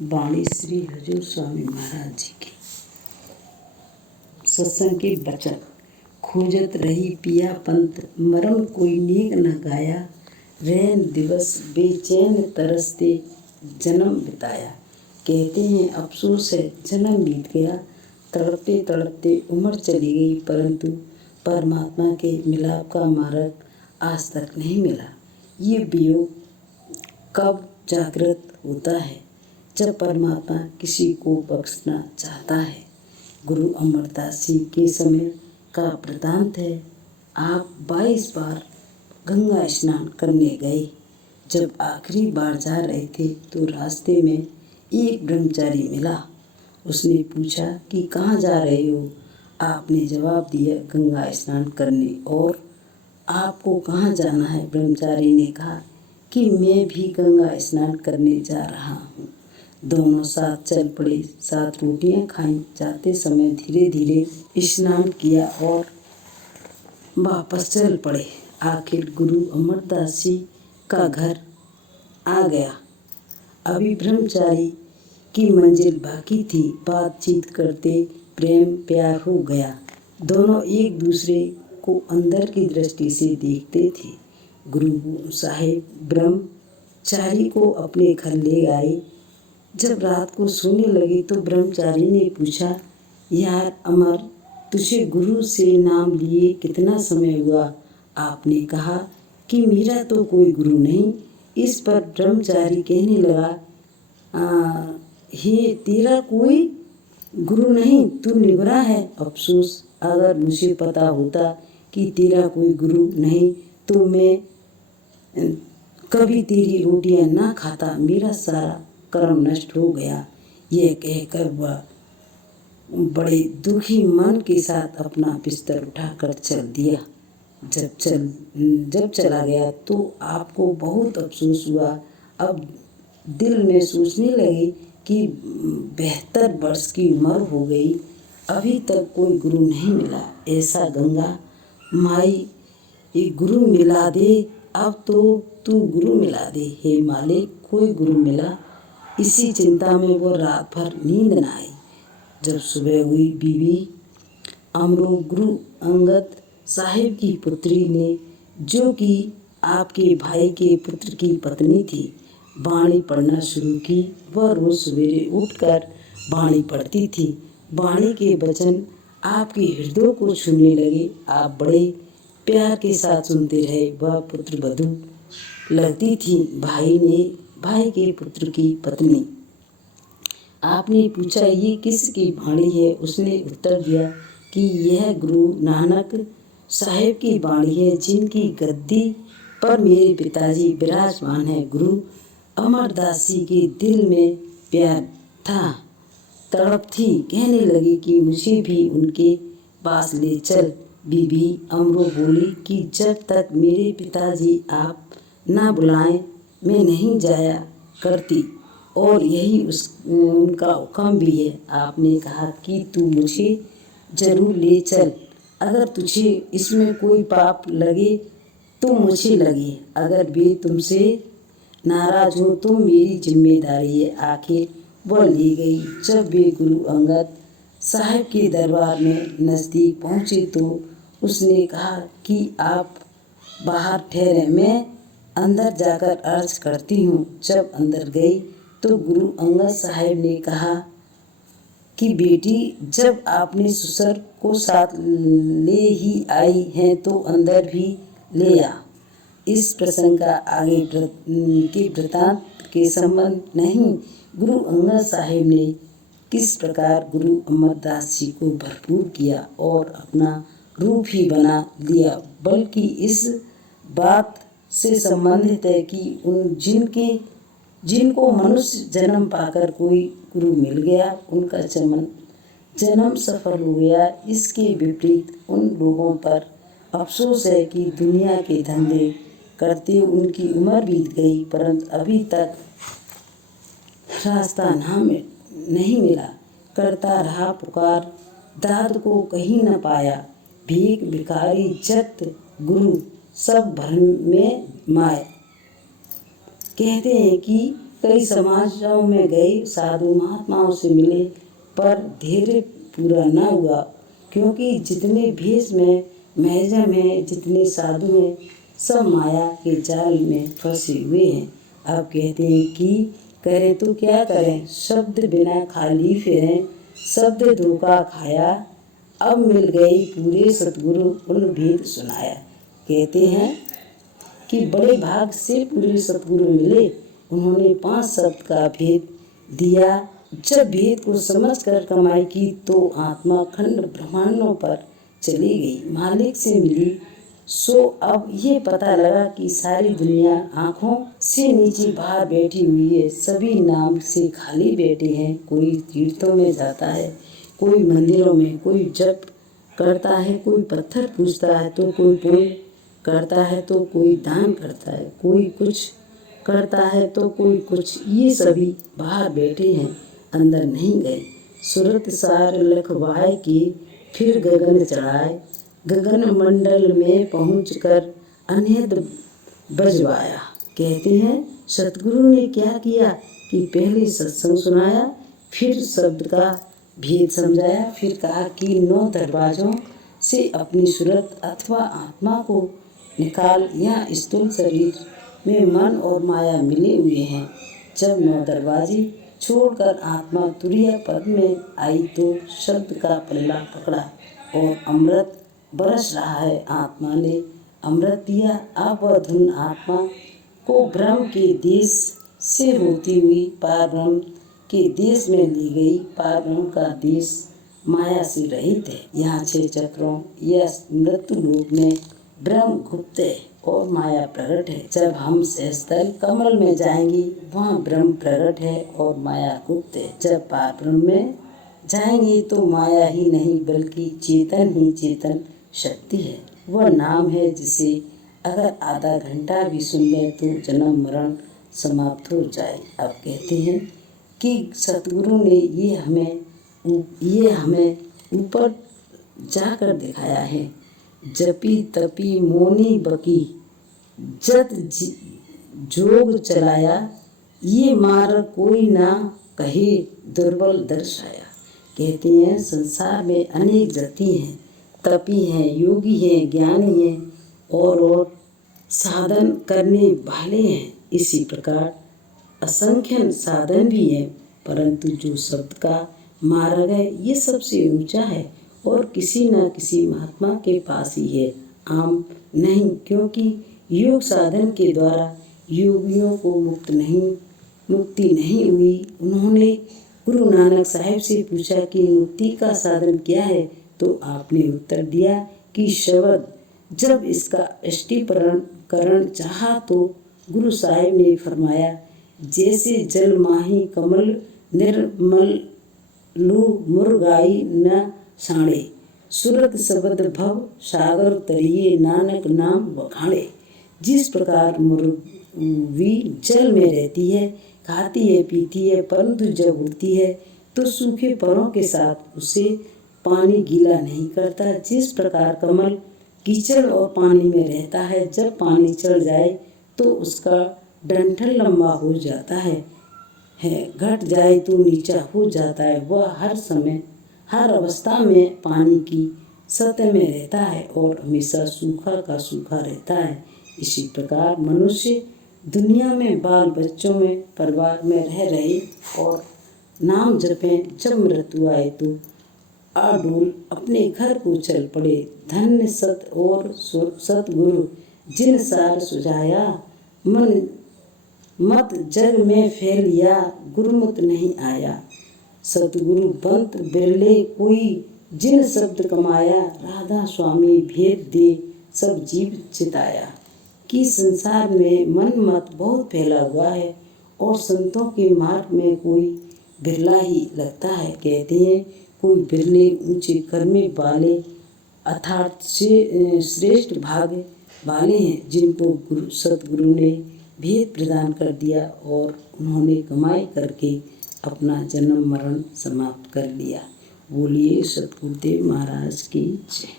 वाणी श्री हजूर स्वामी महाराज जी की। सत्संग के बचन। खोजत रही पिया पंथ, मरम कोई नेक न गाया। रैन दिवस बेचैन तरसते जन्म बिताया। कहते हैं अफसोस है जन्म बीत गया। तड़पते तड़पते उम्र चली गई, परंतु परमात्मा के मिलाप का मार्ग आज तक नहीं मिला। ये वियोग कब जागृत होता है? जब परमात्मा किसी को बख्शना चाहता है। गुरु अमरदास जी के समय का वृतांत है। आप 22 बार गंगा स्नान करने गए। जब आखिरी बार जा रहे थे तो रास्ते में एक ब्रह्मचारी मिला। उसने पूछा कि कहाँ जा रहे हो? आपने जवाब दिया गंगा स्नान करने। और आपको कहाँ जाना है? ब्रह्मचारी ने कहा कि मैं भी गंगा स्नान करने जा रहा हूँ। दोनों साथ चल पड़े। 7 रोटियां खाई। जाते समय धीरे धीरे स्नान किया और वापस चल पड़े। आखिर गुरु अमरदास जी का घर आ गया। अभी ब्रह्मचारी की मंजिल बाकी थी। बातचीत करते प्रेम प्यार हो गया। दोनों एक दूसरे को अंदर की दृष्टि से देखते थे। गुरु साहिब ब्रह्मचारी को अपने घर ले आए। जब रात को सोने लगे तो ब्रह्मचारी ने पूछा, यार अमर, तुझे गुरु से नाम लिए कितना समय हुआ? आपने कहा कि मेरा तो कोई गुरु नहीं। इस पर ब्रह्मचारी कहने लगा, हे तेरा कोई गुरु नहीं, तू निवरा है। अफसोस, अगर मुझे पता होता कि तेरा कोई गुरु नहीं तो मैं कभी तेरी रोटियां ना खाता। मेरा सारा कर्म नष्ट हो गया। यह कहकर वह बड़े दुखी मन के साथ अपना बिस्तर उठाकर चल दिया। जब चला गया तो आपको बहुत अफसोस हुआ। अब दिल में सोचने लगे कि 72 वर्ष की उम्र हो गई, अभी तक कोई गुरु नहीं मिला। ऐसा गंगा माई एक गुरु मिला दे, अब तो तू गुरु मिला दे। हे मालिक, कोई गुरु मिला। इसी चिंता में वो रात भर नींद न आई। जब सुबह हुई, बीवी अमरो गुरु अंगद साहिब की पुत्री ने, जो कि आपके भाई के पुत्र की पत्नी थी, वाणी पढ़ना शुरू की। वह रोज सवेरे उठकर वाणी पढ़ती थी। वाणी के वचन आपके हृदय को छूने लगे। आप बड़े प्यार के साथ सुनते रहे। वह पुत्र वधू लगती थी, भाई के पुत्र की पत्नी। आपने पूछा, ये किसकी वाणी है? उसने उत्तर दिया कि यह गुरु नानक साहिब की वाणी है, जिनकी गद्दी पर मेरे पिताजी विराजमान है। गुरु अमरदास जी के दिल में प्यार था, तड़प थी। कहने लगी कि मुझे भी उनके पास ले चल। बीबी अमरो बोली कि जब तक मेरे पिताजी आप ना बुलाएं मैं नहीं जाया करती, और यही उनका हुक्म भी है। आपने कहा कि तू मुझे जरूर ले चल। अगर तुझे इसमें कोई पाप लगे तो मुझे लगे। अगर वे तुमसे नाराज हो तो मेरी जिम्मेदारी है। आखिर वह ले गई। जब वे गुरु अंगद साहिब के दरबार में नज़दीक पहुँचे तो उसने कहा कि आप बाहर ठहरे, मैं अंदर जाकर अर्ज करती हूँ। जब अंदर गई तो गुरु अंगद साहिब ने कहा कि बेटी, जब आपने ससुर को साथ ले ही आई हैं तो अंदर भी ले आ। इस प्रसंग का आगे के वृतांत के संबंध नहीं। गुरु अंगद साहिब ने किस प्रकार गुरु अमरदास जी को भरपूर किया और अपना रूप ही बना लिया, बल्कि इस बात से संबंधित है कि जिनको मनुष्य जन्म पाकर कोई गुरु मिल गया, उनका जन्म सफल हो गया। इसके विपरीत उन लोगों पर अफसोस है कि दुनिया के धंधे करते उनकी उम्र बीत गई, परंतु अभी तक रास्ता नहीं मिला। करता रहा पुकार, दाद को कहीं न पाया। भीख भिखारी जत गुरु, सब भ्रम में माय। कहते हैं कि कई समाजों में गए, साधु महात्माओं से मिले, पर धैर्य पूरा न हुआ, क्योंकि जितने भेष में महजम हैं, जितने साधु हैं, सब माया के जाल में फंसे हुए हैं। अब कहते हैं कि करें तो क्या करें, शब्द बिना खाली फिरें, शब्द धोखा खाया, अब मिल गई पूरे सतगुरु उन भेद सुनाया। कहते हैं कि बड़े भाग से पूरे सतगुरु मिले, उन्होंने 5 शब्द का भेद दिया। जब भेद को समझकर कमाई की तो आत्मा खंड ब्रह्मांडों पर चली गई, मालिक से मिली। सो अब ये पता लगा कि सारी दुनिया आँखों से नीचे बाहर बैठी हुई है, सभी नाम से खाली बैठे हैं। कोई तीर्थों में जाता है, कोई मंदिरों में, कोई जप करता है, कोई पत्थर पूजता है, तो कोई पुण्य करता है, तो कोई दान करता है, कोई कुछ करता है तो कोई कुछ। ये सभी बाहर बैठे हैं, अंदर नहीं गए। सूरत सार लखवाए की फिर गगन चढ़ाए, गगन मंडल में पहुंचकर अनहद बजवाया। कहते हैं सतगुरु ने क्या किया कि पहले सत्संग सुनाया, फिर शब्द का भेद समझाया, फिर कहा कि 9 दरवाजों से अपनी सूरत अथवा आत्मा को निकाल। यहाँ स्थूल शरीर में मन और माया मिले हुए हैं। जब 9 दरवाजे छोड़कर आत्मा तुरीय पद में आई तो शब्द का पल्ला पकड़ा और अमृत बरस रहा है। आत्मा ने अमृत दिया। अब वह धुन आत्मा को ब्रह्म के देश से होती हुई पार ब्रह्म के देश में ली गई। पार ब्रह्म का देश माया से रहित है। यहाँ 6 चक्रों या मृत्यु लोक में ब्रह्म गुप्त है और माया प्रकट है। जब हम सहस्त्र कमल में जाएंगे, वहाँ ब्रह्म प्रकट है और माया गुप्त है। जब पार ब्रह्म में जाएंगे तो माया ही नहीं बल्कि चेतन ही चेतन शक्ति है। वह नाम है जिसे अगर आधा घंटा भी सुन ले तो जन्म मरण समाप्त हो जाए। अब कहते हैं कि सतगुरु ने ये हमें ऊपर जाकर दिखाया है। जपी तपी मोनी बकी जत जोग चलाया, ये मार कोई ना कहे दुर्बल दर्शाया। कहते हैं संसार में अनेक जाति हैं, तपी हैं, योगी हैं, ज्ञानी हैं और साधन करने वाले हैं। इसी प्रकार असंख्य साधन भी हैं, परंतु जो शब्द का मार्ग है ये सबसे ऊंचा है और किसी न किसी महात्मा के पास ही है, आम नहीं। क्योंकि योग साधन के द्वारा योगियों को मुक्ति नहीं हुई। उन्होंने गुरु नानक साहिब से पूछा कि मुक्ति का साधन क्या है, तो आपने उत्तर दिया कि शब्द। जब इसका स्पष्टीकरण चाहा तो गुरु साहिब ने फरमाया, जैसे जल माही कमल निर्मल लू मुरगाई न साणे, सूरत शब्द भव सागर तरिए नानक नाम बखाणे। जिस प्रकार मुर्गी जल में रहती है, खाती है, पीती है, परंतु जब उड़ती है तो सूखे परों के साथ उसे पानी गीला नहीं करता। जिस प्रकार कमल कीचड़ और पानी में रहता है, जब पानी चढ़ जाए तो उसका डंठल लंबा हो जाता है, घट जाए तो नीचा हो जाता है। वह हर समय हर अवस्था में पानी की सतह में रहता है और हमेशा सूखा का सूखा रहता है। इसी प्रकार मनुष्य दुनिया में बाल बच्चों में परिवार में रह रहे और नाम जपें, जब मृत्यु आए तो आडोल अपने घर को चल पड़े। धन्य सत और सतगुरु जिन सार सुझाया, मन मत जग में फैलिया, गुरुमत नहीं आया। सतगुरु बंत बिरले कोई जिन शब्द कमाया, राधा स्वामी भेद दे सब जीव चिताया। कि संसार में मन मत बहुत फैला हुआ है और संतों के मार्ग में कोई बिरला ही लगता है। कहते हैं कोई बिरले ऊंचे कर्मे वाले अर्थात श्रेष्ठ भाग्य वाले हैं, जिनको सतगुरु ने भेद प्रदान कर दिया और उन्होंने कमाई करके अपना जन्म मरण समाप्त कर लिया। बोलिए सतगुरुदेव महाराज की जय।